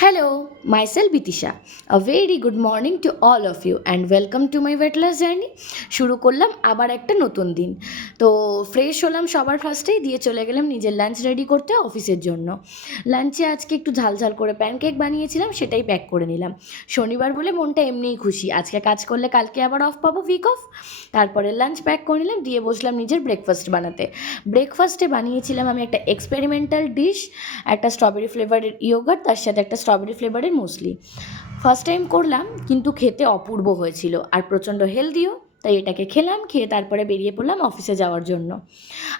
Hello, myself Bitisha. A very good morning to all of you and welcome to my weight loss journey. শুরু করলাম আবার একটা নতুন দিন। তো ফ্রেশ হলাম সবার ফার্স্টেই, দিয়ে চলে গেলাম নিজের লাঞ্চ রেডি করতে অফিসের জন্য। লাঞ্চে আজকে একটু ঝাল করে প্যানকেক বানিয়েছিলাম, সেটাই প্যাক করে নিলাম। শনিবার বলে মনটা এমনিই খুশি, আজকে কাজ করলে কালকে আবার অফ পাবো, উইক অফ। তারপরে লাঞ্চ প্যাক করে নিলাম, দিয়ে বসলাম নিজের ব্রেকফাস্ট বানাতে। ব্রেকফাস্টে বানিয়েছিলাম আমি একটা এক্সপেরিমেন্টাল ডিশ, একটা স্ট্রবেরি ফ্লেভারের ইয়োগার্ট, তার সাথে একটা স্ট্রবেরি ফ্লেভারের মুসলি। ফার্স্ট টাইম করলাম, কিন্তু খেতে অপূর্ব হয়েছিল আর প্রচণ্ড হেলদিও। তাই এটাকে খেলাম, খেয়ে তারপরে বেরিয়ে পড়লাম অফিসে যাওয়ার জন্য।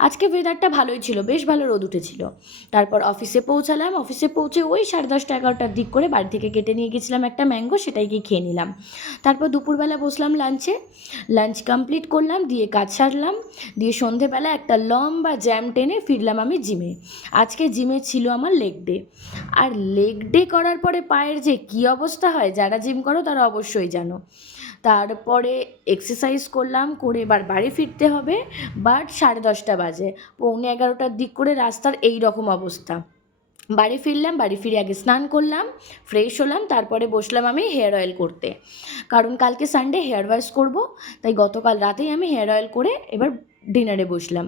আজকে ওয়েদারটা ভালোই ছিল, বেশ ভালো রোদ উঠেছিল। তারপর অফিসে পৌঁছালাম, অফিসে পৌঁছে ওই 10:30 11টার দিক করে বাড়ি থেকে কেটে নিয়ে গেছিলাম একটা ম্যাঙ্গো, সেটাই গিয়ে খেয়ে নিলাম। তারপর দুপুরবেলা বসলাম লাঞ্চে, লাঞ্চ কমপ্লিট করলাম, দিয়ে কাজ সারলাম, দিয়ে সন্ধেবেলা একটা লম্বা জ্যাম টেনে ফিরলাম আমি জিমে। আজকে জিমে ছিল আমার লেগ ডে। আর লেগ ডে করার পরে পায়ের যে কী অবস্থা হয়, যারা জিম করো তারা অবশ্যই জানো। তারপরে এক্সারসাইজ করলাম, করে এবার বাড়ি ফিরতে হবে। বাট 10:30 বাজে, 11:45টার দিক করে রাস্তার এই রকম অবস্থা। বাড়ি ফিরলাম, বাড়ি ফিরে আগে স্নান করলাম, ফ্রেশ হলাম, তারপরে বসলাম আমি হেয়ার অয়েল করতে। কারণ কালকে সানডে হেয়ার ওয়াশ করবো, তাই গতকাল রাতেই আমি হেয়ার অয়েল করে এবার ডিনারে বসলাম।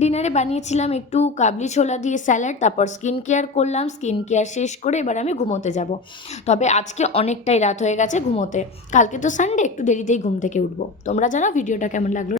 ডিনারে বানিয়েছিলাম একটু কাবলি ছোলা দিয়ে স্যালাড, তারপর স্কিন কেয়ার করলাম, স্কিন কেয়ার শেষ করে এবার আমি ঘুমোতে যাব। তবে আজকে অনেকটাই রাত হয়ে গেছে ঘুমোতে, কালকে তো সানডে, একটু দেরিতেই ঘুম থেকে উঠবো। তোমরা জানাও ভিডিওটা কেমন লাগলো।